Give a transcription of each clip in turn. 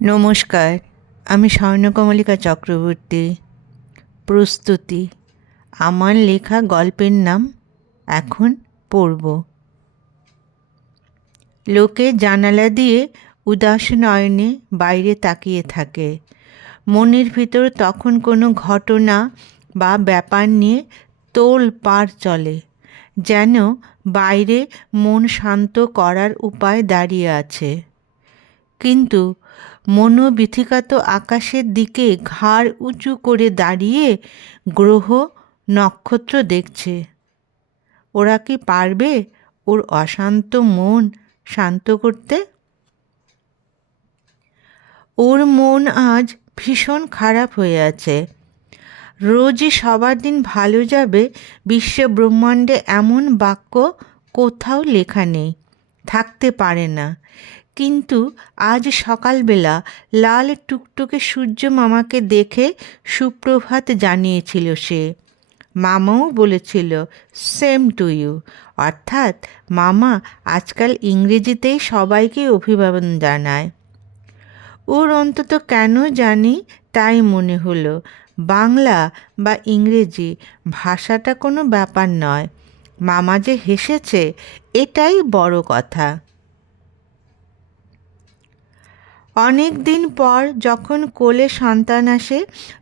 নমস্কার, আমি স্বর্ণকমলিকা চক্রবর্তী। প্রস্তুতি, আমার লেখা গল্পের নাম এখন পড়ব। লোকে জানালা দিয়ে উদাস নয়নে বাইরে তাকিয়ে থাকে। মনের ভিতর তখন কোনো ঘটনা বা ব্যাপার নিয়ে তোল পার চলে, যেন বাইরে মন শান্ত করার উপায় দাঁড়িয়ে আছে। কিন্তু মনোবিথিকাত আকাশের দিকে ঘাড় উঁচু করে দাঁড়িয়ে গ্রহ নক্ষত্র দেখছে। ওরা কি পারবে ওর অশান্ত মন শান্ত করতে? ওর মন আজ ভীষণ খারাপ হয়ে আছে। রোজই সবার দিন ভালো যাবে, বিশ্ব ব্রহ্মাণ্ডে এমন বাক্য কোথাও লেখা নেই, থাকতে পারে না। কিন্তু আজ সকালবেলা লাল টুকটুকে সূর্য মামাকে দেখে সুপ্রভাত জানিয়েছিল সে। মামাও বলেছিল সেম টু ইউ অর্থাৎ মামা আজকাল ইংরেজিতেই সবাইকে অভিবাদন জানায়। ওর অন্তত কেন জানি তাই মনে হলো, বাংলা বা ইংরেজি ভাষাটা কোনো ব্যাপার নয়। মামা যে হেসেছে, এটাই বড় কথা। অনেক দিন পর যখন কোলে সন্তান আসে,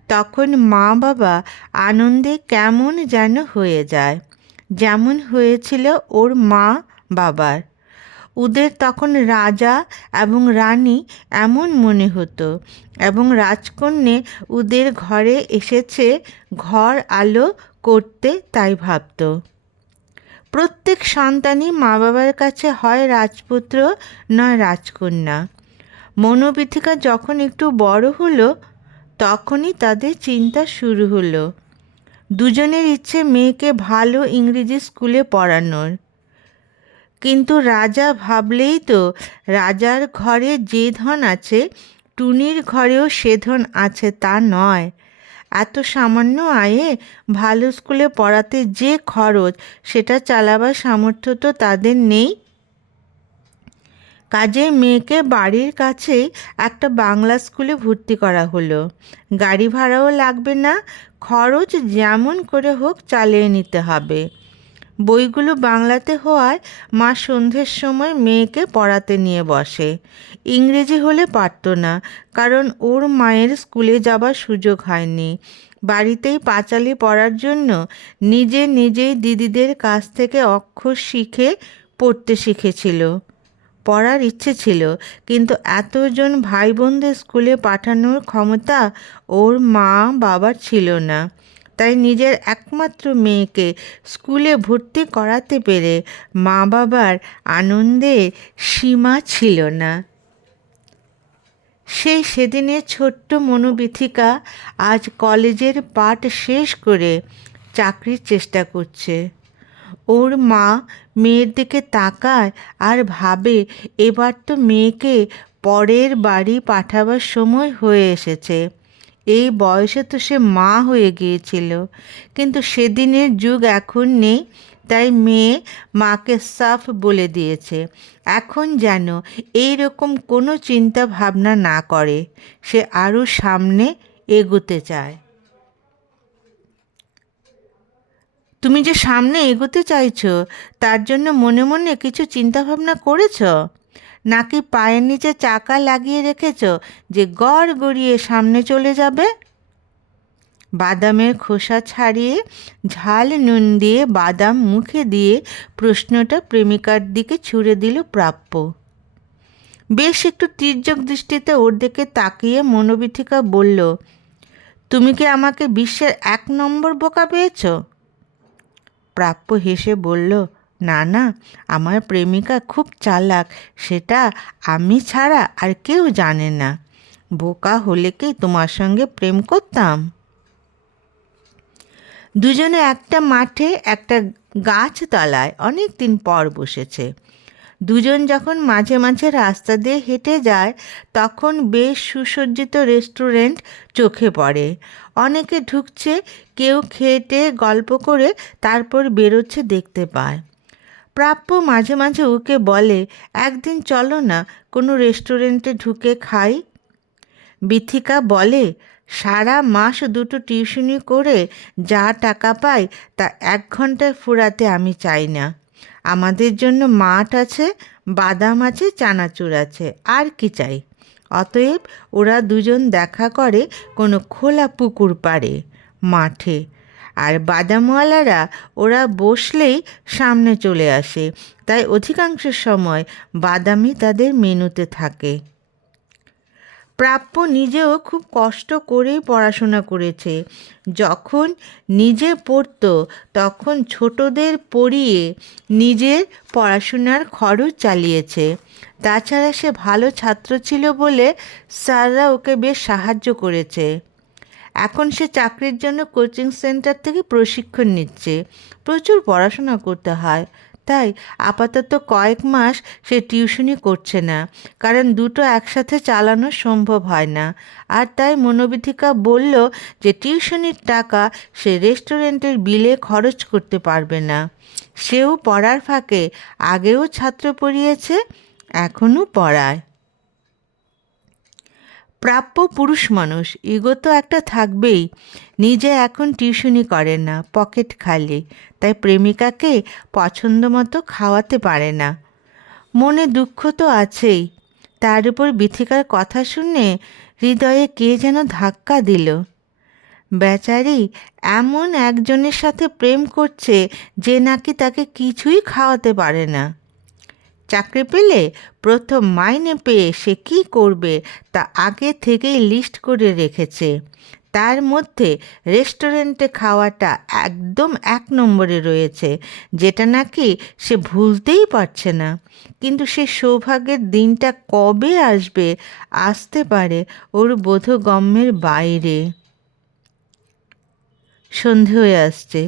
তখন মা বাবা আনন্দে কেমন যেন হয়ে যায়। যেমন হয়েছিল ওর মা বাবার। ওদের তখন রাজা এবং রানী এমন মনে হতো এবং রাজকন্যে ওদের ঘরে এসেছে ঘর আলো করতে তাই ভাবত। প্রত্যেক সন্তানই মা বাবার কাছে হয় রাজপুত্র, নয় রাজকন্যা। মনোবিথিকা যখন একটু বড় হলো, তখনই তাদের চিন্তা শুরু হলো। দুজনের ইচ্ছে মেয়েকে ভালো ইংরেজি স্কুলে পড়ানোর। কিন্তু রাজা ভাবলেই তো রাজার ঘরে যে ধন আছে, টুনির ঘরেও সে ধন আছে, তা নয়। এত সামান্য আয়ে ভালো স্কুলে পড়াতে যে খরচ, সেটা চালাবার সামর্থ্য তো তাদের নেই। কাজে মেয়েকে বাড়ির কাছেই একটা বাংলা স্কুলে ভর্তি করা হলো। গাড়ি ভাড়াও লাগবে না, খরচ যেমন করে হোক চালিয়ে নিতে হবে। বইগুলো বাংলাতে হওয়ায় মা সন্ধ্যের সময় মেয়েকে পড়াতে নিয়ে বসে। ইংরেজি হলে পারত না, কারণ ওর মায়ের স্কুলে যাবার সুযোগ হয়নি। বাড়িতেই পাঁচালি পড়ার জন্য নিজে নিজেই দিদিদের কাছ থেকে অক্ষর শিখে পড়তে শিখেছিল। পড়ার ইচ্ছে ছিল, কিন্তু এতজন ভাই বোনদের স্কুলে পাঠানোর ক্ষমতা ওর মা বাবার ছিল না। তাই নিজের একমাত্র মেয়েকে স্কুলে ভর্তি করাতে পেরে মা বাবার আনন্দে সীমা ছিল না। সেই সেদিনের ছোট্ট মনোবিথিকা আজ কলেজের পাঠ শেষ করে চাকরির চেষ্টা করছে। ওর মা মেয়ের দিকে তাকায় আর ভাবে, এবার তো মেয়েকে পরের বাড়ি পাঠাবার সময় হয়ে এসেছে। এই বয়সে তো সে মা হয়ে গিয়েছিল। কিন্তু সেদিনের যুগ এখন নেই, তাই মেয়ে মাকে সাফ বলে দিয়েছে। এখন যেন এই রকম কোনো চিন্তা ভাবনা না করে। সে আরও সামনে এগোতে চায়। তুমি যে সামনে এগোতে চাইছো, তার জন্য মনে মনে কিছু চিন্তাভাবনা করেছ? নাকি পায়ের নিচে চাকা লাগিয়ে রেখেছ যে গড় গড়িয়ে সামনে চলে যাবে? বাদামের খোসা ছাড়িয়ে, ঝাল নুন দিয়ে, বাদাম মুখে দিয়ে প্রশ্নটা প্রেমিকার দিকে ছুড়ে দিল প্রাপ্য। বেশ একটু তীর্যক দৃষ্টিতে ওর দিকে তাকিয়ে মনোবিথিকা বলল, তুমি কি আমাকে বিশ্বের এক নম্বর বোকা পেয়েছ? প্রাপ্য হেসে বলল, না না, আমার প্রেমিকা খুব চালাক, সেটা আমি ছাড়া আর কেউ জানে না। বোকা হলে কি তোমার সঙ্গে প্রেম করতাম? দুজনে একটা মাঠে একটা গাছতলায় অনেক দিন পর বসেছে। দুজন যখন মাঝে মাঝে রাস্তা দিয়ে হেঁটে যায়, তখন বেশ সুসজ্জিত রেস্টুরেন্ট চোখে পড়ে। অনেকে ঢুকছে, কেউ খেটে গল্প করে তারপর বেরোচ্ছে দেখতে পায়। প্রাপ্য মাঝে মাঝে ওকে বলে, একদিন চলো না, কোনো রেস্টুরেন্টে ঢুকে খাই? বিথিকা বলে, সারা মাস দুটো টিউশনি করে যা টাকা পাই, তা এক ঘন্টায় ফুরাতে আমি চাই না। আমাদের জন্য মাঠ আছে, বাদাম আছে, চানাচুর আছে, আর কি চাই? অতএব ওরা দুজন দেখা করে কোনো খোলা পুকুর পাড়ে, মাঠে। আর বাদামওয়ালারা ওরা বসলেই সামনে চলে আসে। তাই অধিকাংশ সময় বাদামই তাদের মেনুতে থাকে। প্রাপ্য নিজেও খুব কষ্ট করেই পড়াশোনা করেছে। যখন নিজে পড়তো, তখন ছোটদের পড়িয়ে নিজের পড়াশোনার খরচ চালিয়েছে। তাছাড়া সে ভালো ছাত্র ছিল বলে স্যাররা ওকে বেশ সাহায্য করেছে। এখন সে চাকরির জন্য কোচিং সেন্টার থেকে প্রশিক্ষণ নিচ্ছে। প্রচুর পড়াশোনা করতে হয়। তাই আপাতত কয়েক মাস সে টিউশনি করছে না, কারণ দুটো একসাথে চালানো সম্ভব হয় না। আর তাই মনোবিধিকা বলল যে টিউশনির টাকা সে রেস্টুরেন্টের বিলে খরচ করতে পারবে না। সেও পড়ার ফাঁকে আগেও ছাত্র পড়িয়েছে, এখনও পড়ায়। প্রাপ্য পুরুষ মানুষ ইগো তো একটা থাকবেই। নিজে এখন টিউশনি করেন না, পকেট খালি। তাই প্রেমিকাকে পছন্দ মতো খাওয়াতে পারে না। মনে দুঃখ তো আছেই। তার উপর বিথিকার কথা শুনে হৃদয়ে কে যেন ধাক্কা দিল। বেচারি এমন একজনের সাথে প্রেম করছে যে নাকি তাকে কিছুই খাওয়াতে পারে না। চাকরি পেলে প্রথম মাইনে পেয়ে সে কী করবে তা আগে থেকেই লিস্ট করে রেখেছে। তার মধ্যে রেস্টুরেন্টে খাওয়াটা একদম এক নম্বরে রয়েছে, যেটা নাকি সে ভুলতেই পারছে না। কিন্তু সে সৌভাগ্যের দিনটা কবে আসবে, আসতে পারে ওর বোধগম্যের বাইরে। সন্ধে হয়ে আসছে।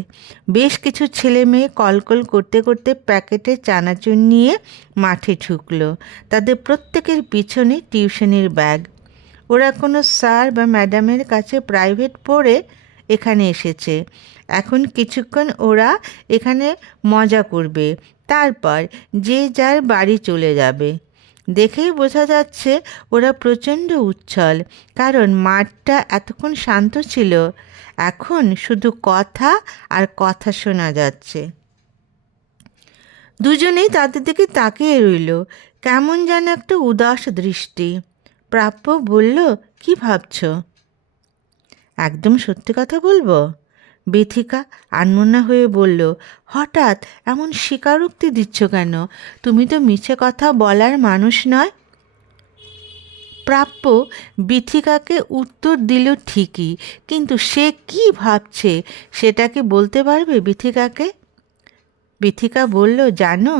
বেশ কিছু ছেলে মেয়ে কলকল করতে করতে প্যাকেটে চানাচুর নিয়ে মাঠে ঢুকলো। তাদের প্রত্যেকের পিছনে টিউশনির ব্যাগ। ওরা কোনো স্যার বা ম্যাডামের কাছে প্রাইভেট পড়ে এখানে এসেছে। এখন কিছুক্ষণ ওরা এখানে মজা করবে। তারপর যে যার বাড়ি চলে যাবে। দেখেই বোঝা যাচ্ছে ওরা প্রচণ্ড উচ্ছল, কারণ মাঠটা এতক্ষণ শান্ত ছিল। এখন শুধু কথা আর কথা শোনা যাচ্ছে। দুজনেই তাদের দিকে তাকিয়ে রইল। কেমন যেন একটা উদাস দৃষ্টি। প্রাপ্য বলল, কি ভাবছ? একদম সত্যি কথা বলব? বেথিকা আনমনা হয়ে বলল, হঠাৎ এমন স্বীকারোক্তি দিচ্ছ কেন? তুমি তো মিছে কথা বলার মানুষ নয়? প্রাপ্য বিথিকাকে উত্তর দিল ঠিকই, কিন্তু সে কি ভাবছে সেটাকে বলতে পারবে বিথিকাকে? বিথিকা বলল, জানো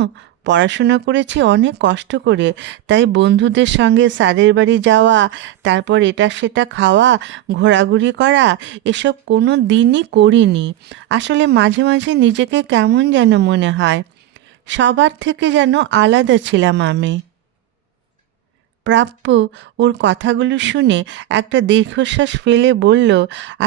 পড়াশোনা করেছি, অনেক কষ্ট করে। তাই বন্ধুদের সঙ্গে স্যারের বাড়ি যাওয়া, তারপর এটা সেটা খাওয়া, ঘোরাঘুরি করা, এসব কোনো দিনই করিনি। আসলে মাঝে মাঝে নিজেকে কেমন যেন মনে হয়। সবার থেকে যেন আলাদা ছিলাম আমি। প্রাপ্য ওর কথাগুলো শুনে একটা দীর্ঘশ্বাস ফেলে বলল,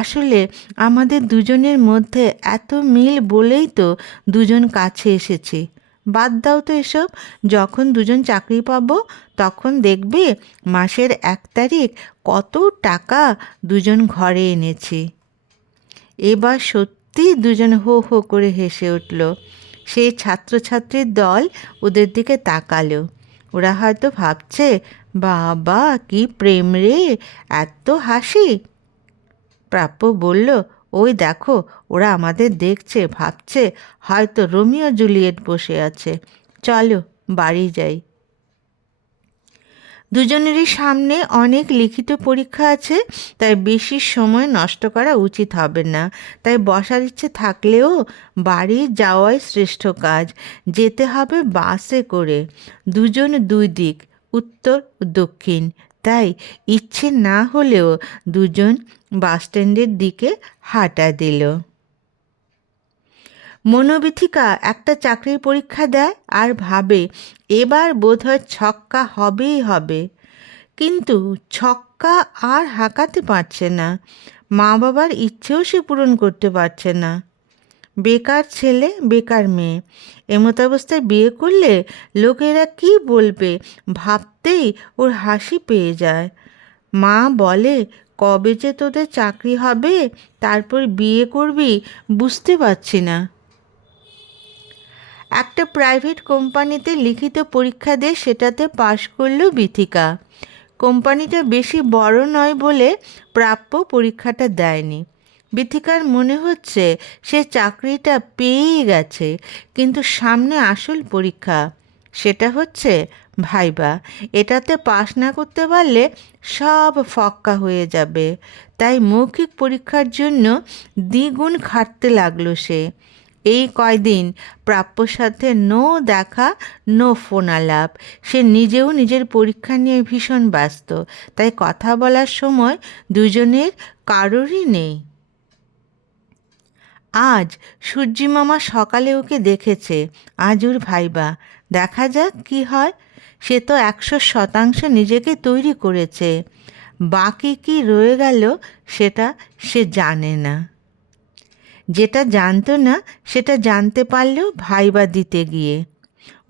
আসলে আমাদের দুজনের মধ্যে এত মিল বলেই তো দুজন কাছে এসেছি। বাদ দাও তো এসব। যখন দুজন চাকরি পাব, তখন দেখবে মাসের এক তারিখ কত টাকা দুজন ঘরে এনেছি। এবার সত্যি দুজন হো হো করে হেসে উঠল। সেই ছাত্রছাত্রীর দল ওদের দিকে তাকালো। ওরা হয়তো ভাবছে, বাবা, কি প্রেম রে, এত হাসি? প্রাপ্য বলল ওই দেখো, ওরা আমাদের দেখছে, ভাবছে, হয়তো রোমিও জুলিয়েট বসে আছে। চলো, বাড়ি যাই। দুজনেরই সামনে অনেক লিখিত পরীক্ষা আছে, তাই বেশি সময় নষ্ট করা উচিত হবে না। তাই বসার ইচ্ছে থাকলেও বাড়ি যাওয়াই শ্রেষ্ঠ কাজ, যেতে হবে বাসে করে। দুজন দুই দিক, উত্তর দক্ষিণ। তাই ইচ্ছে না হলেও দুজন বাসস্ট্যান্ডের দিকে হাঁটা দিল। মনোবিথিকা একটা চাকরির পরীক্ষা দেয় আর ভাবে, এবার বোধহয় ছক্কা হবেই হবে। কিন্তু ছক্কা আর হাঁকাতে পারছে না। মা বাবার ইচ্ছেও সে পূরণ করতে পারছে না। বেকার ছেলে, বেকার মেয়ে এমতাবস্থায় বিয়ে করলে লোকেরা কি বলবে? ভাবতেই ওর হাসি পেয়ে যায়। মা বলে কবে যে তোদের চাকরি হবে, তারপর বিয়ে করবি বুঝতে পারছি না। একটা প্রাইভেট কোম্পানিতে লিখিত পরীক্ষা দিয়ে সেটাতে পাশ করল বিথিকা। কোম্পানিটা বেশি বড় নয় বলে প্রাপ্য পরীক্ষাটা দেয়নি। বিথিকার মনে হচ্ছে সে চাকরিটা পেয়েই গেছে, কিন্তু সামনে আসল পরীক্ষা, সেটা হচ্ছে ভাইবা, এটাতে পাশ না করতে পারলে সব ফক্কা হয়ে যাবে। তাই মৌখিক পরীক্ষার জন্য দ্বিগুণ খাটতে লাগল সে। এই কয়দিন প্রাপ্যর সাথে নো দেখা, নো ফোন আলাপ। সে নিজেও নিজের পরীক্ষা নিয়ে ভীষণ ব্যস্ত। তাই কথা বলার সময় দুজনের কারোরই নেই। আজ সূর্যি মামা সকালে ওকে দেখেছে, আজুর ভাইবা। দেখা যাক কি হয়। সে তো একশো শতাংশ নিজেকে তৈরি করেছে। বাকি কি রয়ে গেল সেটা সে জানে না। যেটা জানতো না, সেটা জানতে পারলেও ভাইবা দিতে গিয়ে।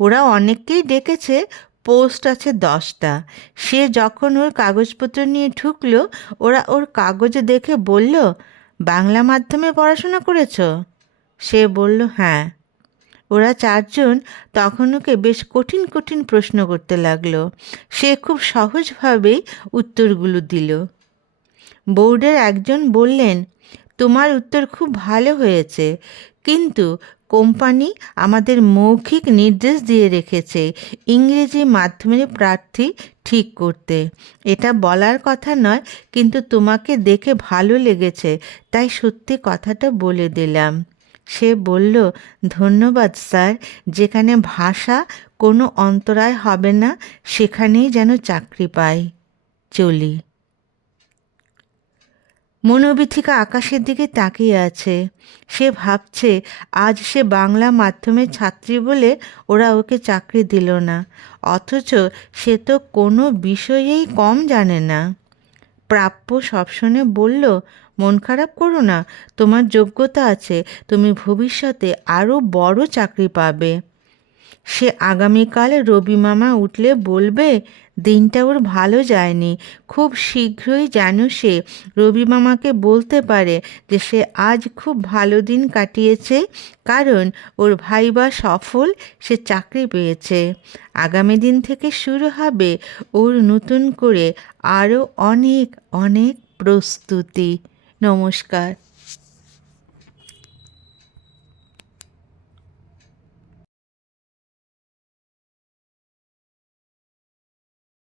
ওরা অনেককেই ডেকেছে, পোস্ট আছে দশটা। সে যখন ওর কাগজপত্র নিয়ে ঢুকলো, ওরা ওর কাগজ দেখে বলল, বাংলা মাধ্যমে পড়াশোনা করেছ? সে বলল হ্যাঁ। ওরা চারজন তখন ওকে বেশ কঠিন কঠিন প্রশ্ন করতে লাগল। সে খুব সহজভাবেই উত্তরগুলো দিল। বোর্ডের একজন বললেন, তোমার উত্তর খুব ভালো হয়েছে, কিন্তু কোম্পানি আমাদের মৌখিক নির্দেশ দিয়ে রেখেছে ইংরেজি মাধ্যমের প্রার্থী ঠিক করতে। এটা বলার কথা নয়, কিন্তু তোমাকে দেখে ভালো লেগেছে, তাই সত্যি কথাটা বলে দিলাম। সে বলল, ধন্যবাদ, স্যার। যেখানে ভাষা, কোনো অন্তরায় হবে না, সেখানেই যেন চাকরি পাই। চলি। মনোবিথিকা আকাশের দিকে তাকিয়ে আছে। সে ভাবছে, আজ সে বাংলা মাধ্যমের ছাত্রী বলে ওরা ওকে চাকরি দিল না। অথচ সে তো কোনো বিষয়েই কম জানে না। প্রাপ্য সব শুনে বলল, মন খারাপ করো না, তোমার যোগ্যতা আছে, তুমি ভবিষ্যতে আরও বড় চাকরি পাবে। সে আগামীকাল রবি মামা উঠলে বলবে দিনটা ওর ভালো যায়নি। খুব শীঘ্রই যেন সে রবি মামাকে বলতে পারে যে, সে আজ খুব ভালো দিন কাটিয়েছে, কারণ ওর ভাইবা সফল সে চাকরি পেয়েছে। আগামী দিন থেকে শুরু হবে ওর নতুন করে আরও অনেক অনেক প্রস্তুতি। নমস্কার।